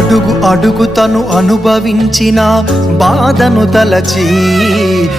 అడుగు అడుగు తను అనుభవించిన బాధను తలచి